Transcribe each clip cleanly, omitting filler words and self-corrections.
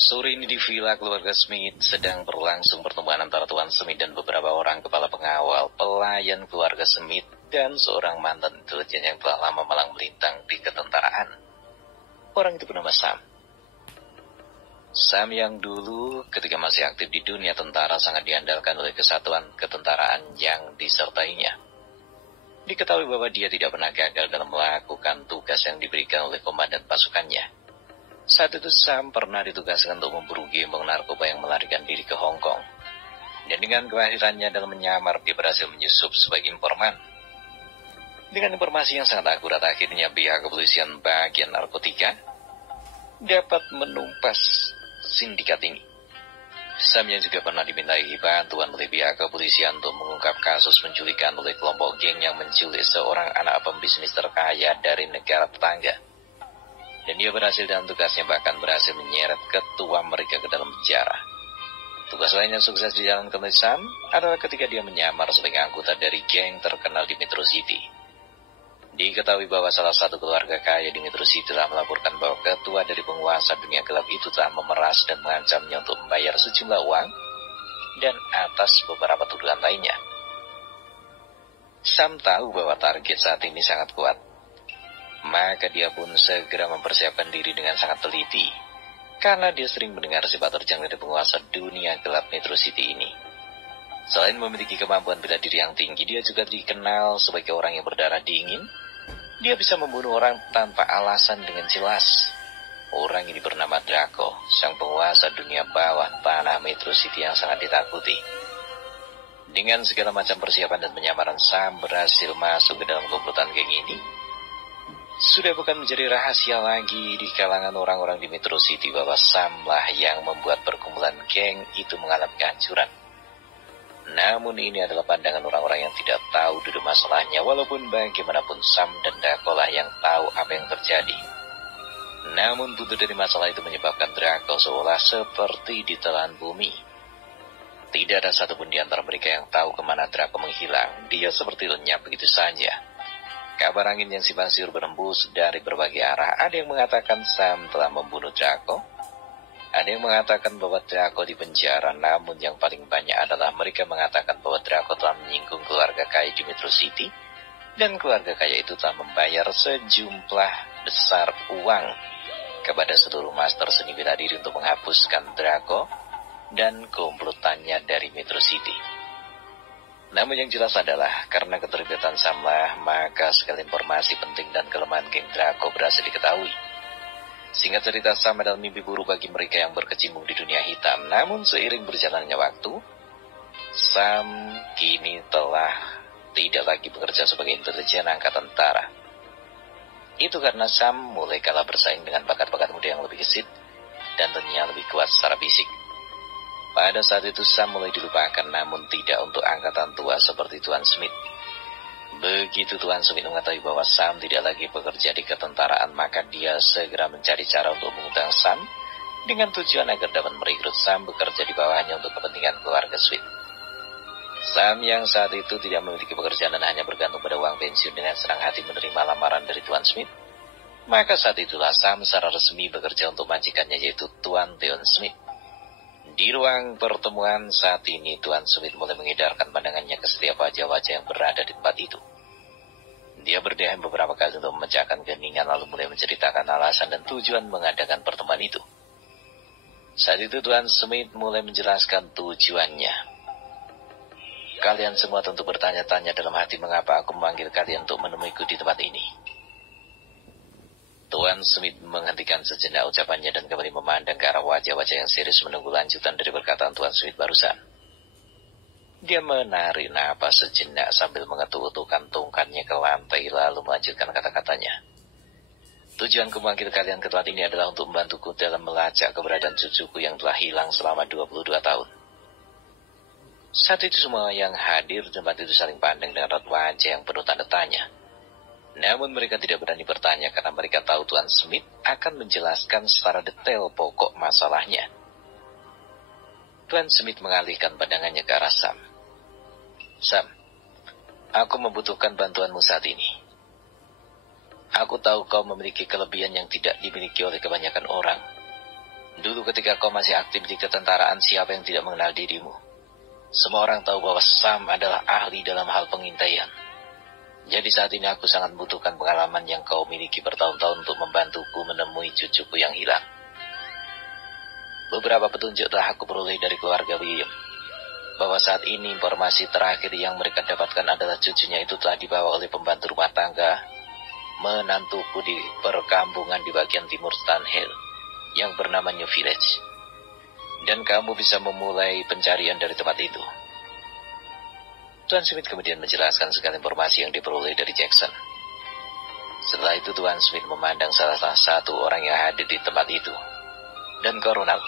Sore ini di villa keluarga Smith sedang berlangsung pertemuan antara Tuan Smith dan beberapa orang kepala pengawal, pelayan keluarga Smith, dan seorang mantan intelijen yang telah lama malang melintang di ketentaraan. Orang itu bernama Sam. Sam yang dulu ketika masih aktif di dunia tentara sangat diandalkan oleh kesatuan ketentaraan yang disertainya. Diketahui bahwa dia tidak pernah gagal dalam melakukan tugas yang diberikan oleh komandan pasukannya. Saat itu Sam pernah ditugaskan untuk memburu gembong narkoba yang melarikan diri ke Hong Kong. Dan dengan kemahirannya dalam menyamar, dia berhasil menyusup sebagai informan. Dengan informasi yang sangat akurat, akhirnya pihak kepolisian bagian narkotika dapat menumpas sindikat ini. Sam yang juga pernah dimintai bantuan oleh pihak kepolisian untuk mengungkap kasus penculikan oleh kelompok geng yang menculik seorang anak pembisnis terkaya dari negara tetangga. Dan dia berhasil dalam tugasnya, bahkan berhasil menyeret ketua mereka ke dalam penjara. Tugas lain yang sukses dijalankan oleh Sam adalah ketika dia menyamar sebagai anggota dari geng terkenal di Metro City. Diketahui bahwa salah satu keluarga kaya di Metro City telah melaporkan bahwa ketua dari penguasa dunia gelap itu telah memeras dan mengancamnya untuk membayar sejumlah uang dan atas beberapa tuduhan lainnya. Sam tahu bahwa target saat ini sangat kuat. Maka dia pun segera mempersiapkan diri dengan sangat teliti, karena dia sering mendengar sepak terjang dari penguasa dunia gelap Metro City ini. Selain memiliki kemampuan bela diri yang tinggi, dia juga dikenal sebagai orang yang berdarah dingin. Dia bisa membunuh orang tanpa alasan dengan jelas. Orang ini bernama Draco, sang penguasa dunia bawah tanah Metro City yang sangat ditakuti. Dengan segala macam persiapan dan penyamaran, Sam berhasil masuk ke dalam komplotan geng ini. Sudah bukan menjadi rahasia lagi di kalangan orang-orang di Metro City bahwa Sam lah yang membuat perkumpulan geng itu mengalami kehancuran. Namun ini adalah pandangan orang-orang yang tidak tahu duduk masalahnya, walaupun bagaimanapun Sam dan Draco lah yang tahu apa yang terjadi. Namun buntut dari masalah itu menyebabkan Draco seolah seperti ditelan bumi. Tidak ada satupun di antara mereka yang tahu kemana Draco menghilang. Dia seperti lenyap begitu saja. Kabar angin yang simpang siur berembus dari berbagai arah. Ada yang mengatakan Sam telah membunuh Draco. Ada yang mengatakan bahwa Draco di penjara. Namun yang paling banyak adalah mereka mengatakan bahwa Draco telah menyinggung keluarga kaya di Metro City. Dan keluarga kaya itu telah membayar sejumlah besar uang kepada seluruh master seni bela diri untuk menghapuskan Draco dan komplotannya dari Metro City. Namun yang jelas adalah karena keterlibatan Sam lah, maka segala informasi penting dan kelemahan geng Draco berhasil diketahui. Singkat cerita, Sam adalah mimpi buruk bagi mereka yang berkecimpung di dunia hitam. Namun seiring berjalannya waktu, Sam kini telah tidak lagi bekerja sebagai intelijen angkatan tentara. Itu karena Sam mulai kalah bersaing dengan bakat-bakat muda yang lebih gesit dan tentunya lebih kuat secara fisik. Pada saat itu Sam mulai dilupakan, namun tidak untuk angkatan tua seperti Tuan Smith. Begitu Tuan Smith mengetahui bahwa Sam tidak lagi bekerja di ketentaraan, maka dia segera mencari cara untuk mengundang Sam dengan tujuan agar dapat merekrut Sam bekerja di bawahnya untuk kepentingan keluarga Smith. Sam yang saat itu tidak memiliki pekerjaan dan hanya bergantung pada uang pensiun dengan senang hati menerima lamaran dari Tuan Smith. Maka saat itulah Sam secara resmi bekerja untuk majikannya, yaitu Tuan Theon Smith. Di ruang pertemuan saat ini, Tuan Smith mulai mengedarkan pandangannya ke setiap wajah-wajah yang berada di tempat itu. Dia berdiam beberapa kali untuk memecahkan keheningan, lalu mulai menceritakan alasan dan tujuan mengadakan pertemuan itu. Saat itu Tuan Smith mulai menjelaskan tujuannya. Kalian semua tentu bertanya-tanya dalam hati mengapa aku memanggil kalian untuk menemuiku di tempat ini. Tuan Smith menghentikan sejenak ucapannya dan kembali memandang ke arah wajah-wajah yang serius menunggu lanjutan dari perkataan Tuan Smith barusan. Dia menarik napas sejenak sambil mengetuk-etukkan tongkatnya ke lantai lalu melanjutkan kata-katanya. Tujuanku memanggil kalian ke tempat ini adalah untuk membantuku dalam melacak keberadaan cucuku yang telah hilang selama 22 tahun. Saat itu semua yang hadir di tempat itu saling pandang dengan raut wajah yang penuh tanda tanya. Namun mereka tidak berani bertanya karena mereka tahu Tuan Smith akan menjelaskan secara detail pokok masalahnya. Tuan Smith mengalihkan pandangannya ke arah Sam. Sam, aku membutuhkan bantuanmu saat ini. Aku tahu kau memiliki kelebihan yang tidak dimiliki oleh kebanyakan orang. Dulu ketika kau masih aktif di ketentaraan, siapa yang tidak mengenal dirimu? Semua orang tahu bahwa Sam adalah ahli dalam hal pengintaian. Jadi saat ini aku sangat membutuhkan pengalaman yang kau miliki bertahun-tahun untuk membantuku menemui cucuku yang hilang. Beberapa petunjuk telah aku peroleh dari keluarga William, bahwa saat ini informasi terakhir yang mereka dapatkan adalah cucunya itu telah dibawa oleh pembantu rumah tangga menantuku di perkampungan di bagian timur Stan Hill yang bernama New Village. Dan kamu bisa memulai pencarian dari tempat itu. Tuan Smith kemudian menjelaskan segala informasi yang diperoleh dari Jackson. Setelah itu Tuan Smith memandang salah satu orang yang hadir di tempat itu. Dan kau, Ronald,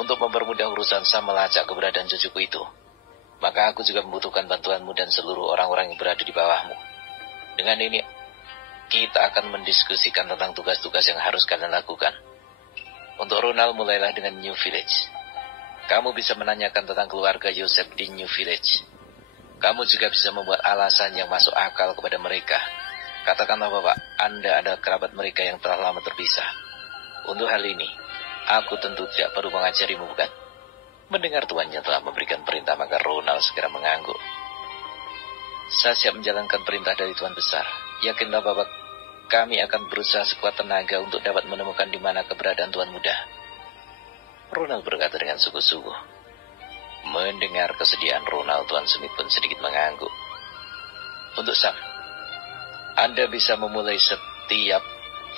untuk mempermudah urusan Sam melacak keberadaan cucuku itu, maka aku juga membutuhkan bantuanmu dan seluruh orang-orang yang berada di bawahmu. Dengan ini, kita akan mendiskusikan tentang tugas-tugas yang harus kalian lakukan. Untuk Ronald, mulailah dengan New Village. Kamu bisa menanyakan tentang keluarga Joseph di New Village. Kamu juga bisa membuat alasan yang masuk akal kepada mereka. Katakanlah bahwa Anda adalah kerabat mereka yang telah lama terpisah. Untuk hal ini, aku tentu tidak perlu mengajarimu, bukan? Mendengar tuannya telah memberikan perintah, maka Ronald segera mengangguk. Saya siap menjalankan perintah dari Tuan Besar. Yakinlah bahwa kami akan berusaha sekuat tenaga untuk dapat menemukan di mana keberadaan Tuan Muda. Ronald berkata dengan sungguh-sungguh. Mendengar kesediaan Ronald, Tuan Smith pun sedikit mengangguk. Untuk Sam, Anda bisa memulai setiap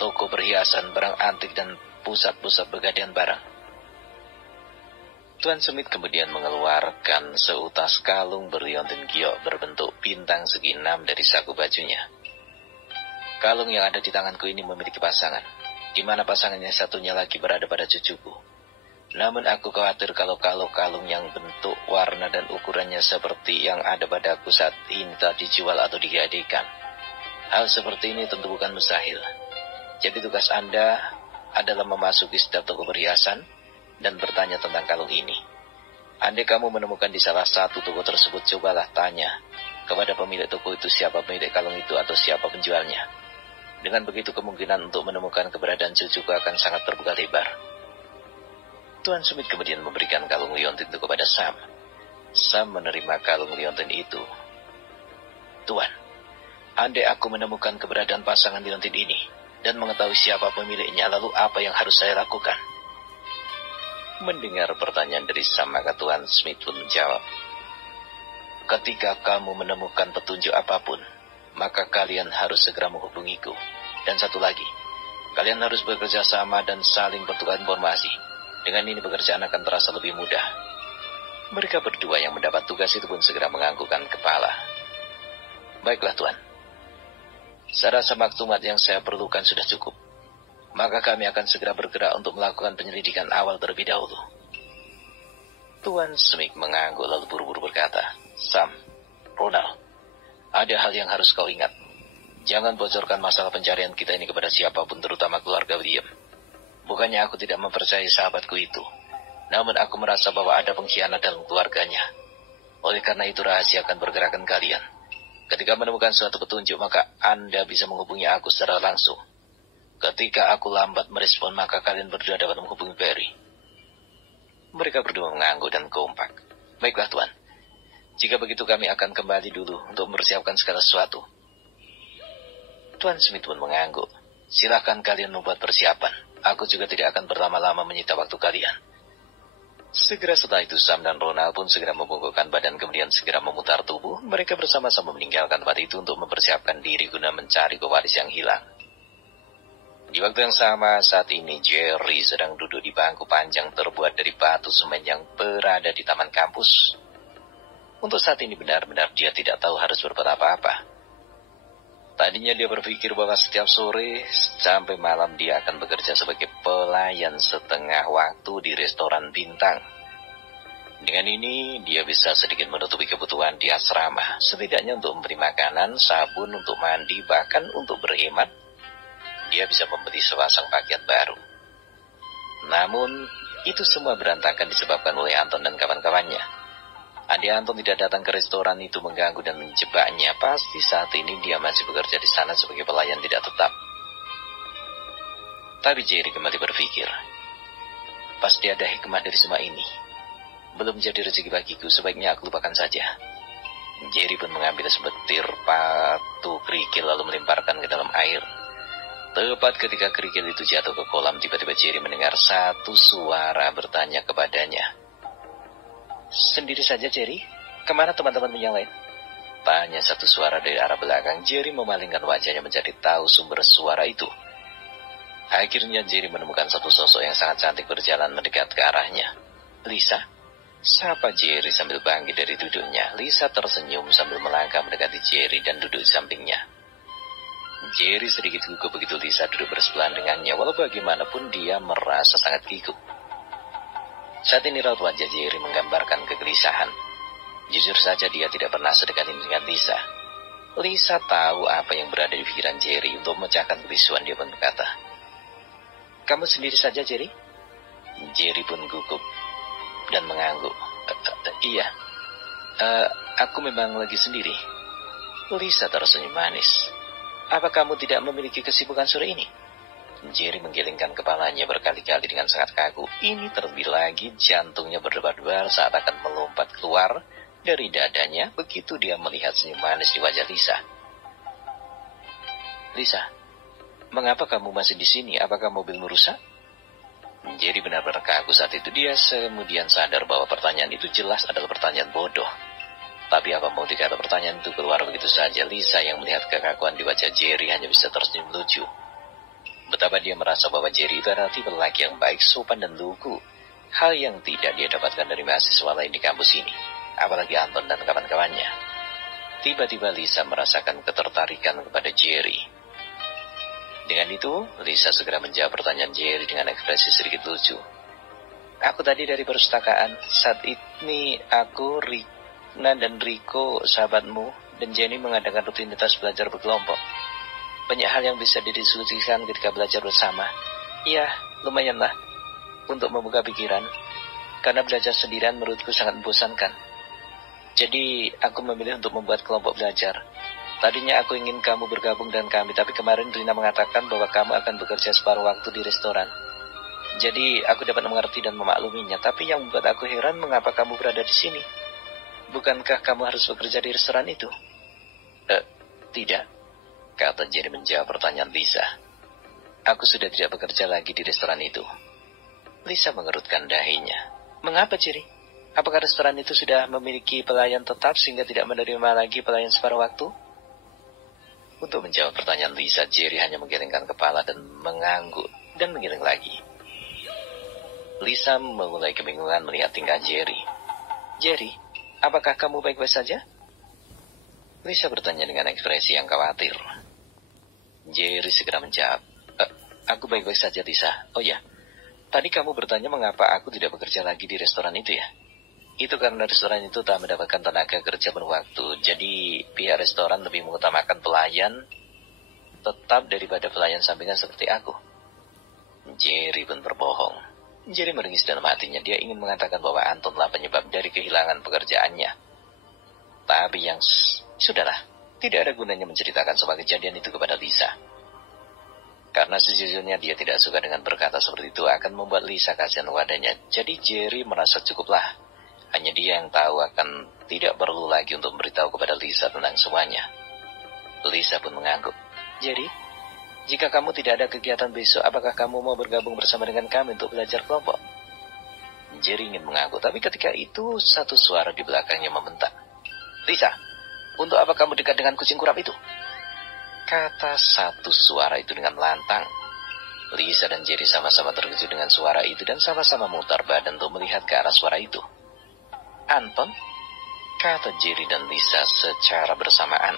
toko perhiasan, barang antik, dan pusat-pusat pegadaian barang. Tuan Smith kemudian mengeluarkan seutas kalung berliontin giok berbentuk bintang segi 6 dari saku bajunya. Kalung yang ada di tanganku ini memiliki pasangan, di mana pasangannya satunya lagi berada pada cucuku. Namun aku khawatir kalau kalung yang bentuk, warna, dan ukurannya seperti yang ada padaku saat ini telah dijual atau digadaikan. Hal seperti ini tentu bukan mustahil. Jadi tugas Anda adalah memasuki setiap toko perhiasan dan bertanya tentang kalung ini. Andai kamu menemukan di salah satu toko tersebut, cobalah tanya kepada pemilik toko itu siapa pemilik kalung itu atau siapa penjualnya. Dengan begitu kemungkinan untuk menemukan keberadaan cucuku akan sangat terbuka lebar. Tuan Smith kemudian memberikan kalung liontin itu kepada Sam. Sam menerima kalung liontin itu. Tuan, andai aku menemukan keberadaan pasangan liontin ini dan mengetahui siapa pemiliknya, lalu apa yang harus saya lakukan? Mendengar pertanyaan dari Sam, maka Tuan Smith pun menjawab. Ketika kamu menemukan petunjuk apapun, maka kalian harus segera menghubungiku. Dan satu lagi, kalian harus bekerja sama dan saling bertukar informasi. Dengan ini pekerjaan akan terasa lebih mudah. Mereka berdua yang mendapat tugas itu pun segera menganggukkan kepala. Baiklah Tuan, saya rasa maklumat yang saya perlukan sudah cukup. Maka kami akan segera bergerak untuk melakukan penyelidikan awal terlebih dahulu. Tuan Smith mengangguk lalu buru-buru berkata, Sam, Ronald, ada hal yang harus kau ingat. Jangan bocorkan masalah pencarian kita ini kepada siapapun, terutama keluarga William. Bukannya aku tidak mempercayai sahabatku itu, namun aku merasa bahwa ada pengkhianat dalam keluarganya. Oleh karena itu rahasiakan pergerakan kalian. Ketika menemukan suatu petunjuk, maka Anda bisa menghubungi aku secara langsung. Ketika aku lambat merespon, maka kalian berdua dapat menghubungi Barry. Mereka berdua mengangguk dan kompak. Baiklah Tuan. Jika begitu kami akan kembali dulu untuk mempersiapkan segala sesuatu. Tuan Smith pun mengangguk. Silakan kalian membuat persiapan. Aku juga tidak akan berlama-lama menyita waktu kalian. Segera setelah itu Sam dan Ronald pun segera membungkukkan badan kemudian segera memutar tubuh. Mereka bersama-sama meninggalkan tempat itu untuk mempersiapkan diri guna mencari pewaris yang hilang. Di waktu yang sama saat ini Jerry sedang duduk di bangku panjang terbuat dari batu semen yang berada di taman kampus. Untuk saat ini benar-benar dia tidak tahu harus berbuat apa-apa. Tadinya dia berpikir bahwa setiap sore sampai malam dia akan bekerja sebagai pelayan setengah waktu di restoran bintang. Dengan ini dia bisa sedikit menutupi kebutuhan di asrama, setidaknya untuk membeli makanan, sabun untuk mandi, bahkan untuk berhemat. Dia bisa membeli sepasang pakaian baru. Namun, itu semua berantakan disebabkan oleh Anton dan kawan-kawannya. Andai Anton tidak datang ke restoran itu mengganggu dan menjebaknya, pasti saat ini dia masih bekerja di sana sebagai pelayan tidak tetap. Tapi Jerry kembali berpikir, Pasti ada hikmah dari semua ini. Belum jadi rezeki bagiku, sebaiknya aku lupakan saja. Jerry pun mengambil sebutir batu kerikil lalu melemparkan ke dalam air. Tepat ketika kerikil itu jatuh ke kolam, tiba-tiba Jerry mendengar satu suara bertanya kepadanya. Sendiri saja, Jerry? Kemana teman-teman yang lain? Tanya satu suara dari arah belakang. Jerry memalingkan wajahnya mencari tahu sumber suara itu. Akhirnya Jerry menemukan satu sosok yang sangat cantik berjalan mendekat ke arahnya. Lisa? Sapa Jerry sambil bangkit dari duduknya. Lisa tersenyum sambil melangkah mendekati Jerry dan duduk di sampingnya. Jerry sedikit gugup begitu Lisa duduk bersebelahan dengannya. Walau bagaimanapun dia merasa sangat gugup. Saat ini raut wajah Jerry menggambarkan kegelisahan. Jujur saja dia tidak pernah sedekat ini dengan Lisa. Lisa tahu apa yang berada di pikiran Jerry. Untuk memecahkan kebisuan dia pun berkata, "Kamu sendiri saja, Jerry?" Jerry pun gugup dan mengangguk. Iya, aku memang lagi sendiri." Lisa tersenyum manis. "Apa kamu tidak memiliki kesibukan sore ini?" Jerry menggelengkan kepalanya berkali-kali dengan sangat kaku. Ini terlebih lagi jantungnya berdebar-debar saat akan melompat keluar dari dadanya begitu dia melihat senyum manis di wajah Lisa. "Lisa, mengapa kamu masih di sini? Apakah mobilmu rusak?" Jerry benar-benar kaku saat itu. Dia kemudian sadar bahwa pertanyaan itu jelas adalah pertanyaan bodoh. Tapi apa mau dikata, pertanyaan itu keluar begitu saja. Lisa yang melihat kekakuan di wajah Jerry hanya bisa tersenyum lucu. Betapa dia merasa bahwa Jerry itu adalah tipe lelaki yang baik, sopan dan lugu. Hal yang tidak dia dapatkan dari mahasiswa lain di kampus ini. Apalagi Anton dan kawan-kawannya. Tiba-tiba Lisa merasakan ketertarikan kepada Jerry. Dengan itu, Lisa segera menjawab pertanyaan Jerry dengan ekspresi sedikit lucu. "Aku tadi dari perpustakaan. Saat ini aku, Rina dan Rico, sahabatmu, dan Jenny mengadakan rutinitas belajar berkelompok. Banyak hal yang bisa didiskusikan ketika belajar bersama. Ya, lumayanlah untuk membuka pikiran. Karena belajar sendirian menurutku sangat membosankan. Jadi, aku memilih untuk membuat kelompok belajar. Tadinya aku ingin kamu bergabung dengan kami, tapi kemarin Rina mengatakan bahwa kamu akan bekerja separuh waktu di restoran. Jadi, aku dapat mengerti dan memakluminya. Tapi yang membuat aku heran, mengapa kamu berada di sini? Bukankah kamu harus bekerja di restoran itu?" Tidak," kata Jerry menjawab pertanyaan Lisa. "Aku sudah tidak bekerja lagi di restoran itu." Lisa mengerutkan dahinya. "Mengapa, Jerry? Apakah restoran itu sudah memiliki pelayan tetap sehingga tidak menerima lagi pelayan separuh waktu?" Untuk menjawab pertanyaan Lisa, Jerry hanya menggelengkan kepala dan mengangguk dan menggeleng lagi. Lisa mulai kebingungan melihat tingkah Jerry. "Jerry, apakah kamu baik-baik saja?" Lisa bertanya dengan ekspresi yang khawatir. Jerry segera menjawab, "Aku baik-baik saja, Lisa. Oh ya, tadi kamu bertanya mengapa aku tidak bekerja lagi di restoran itu ya? Itu karena restoran itu tak mendapatkan tenaga kerja penuh waktu. Jadi pihak restoran lebih mengutamakan pelayan tetap daripada pelayan sampingan seperti aku." Jerry pun berbohong. Jerry meringis dalam hatinya. Dia ingin mengatakan bahwa Antonlah penyebab dari kehilangan pekerjaannya. Tapi yang sudahlah, tidak ada gunanya menceritakan soal kejadian itu kepada Lisa. Karena sejujurnya dia tidak suka dengan berkata seperti itu akan membuat Lisa kasihan wadahnya. Jadi Jerry merasa cukuplah. Hanya dia yang tahu, akan tidak perlu lagi untuk memberitahu kepada Lisa tentang semuanya. Lisa pun mengangguk. "Jerry, jika kamu tidak ada kegiatan besok, apakah kamu mau bergabung bersama dengan kami untuk belajar kelompok?" Jerry ingin mengangguk, tapi ketika itu satu suara di belakangnya membentak. "Lisa, untuk apa kamu dekat dengan kucing kurap itu?" Kata satu suara itu dengan lantang. Lisa dan Jerry sama-sama terkejut dengan suara itu dan sama-sama memutar badan untuk melihat ke arah suara itu. "Anton?" kata Jerry dan Lisa secara bersamaan.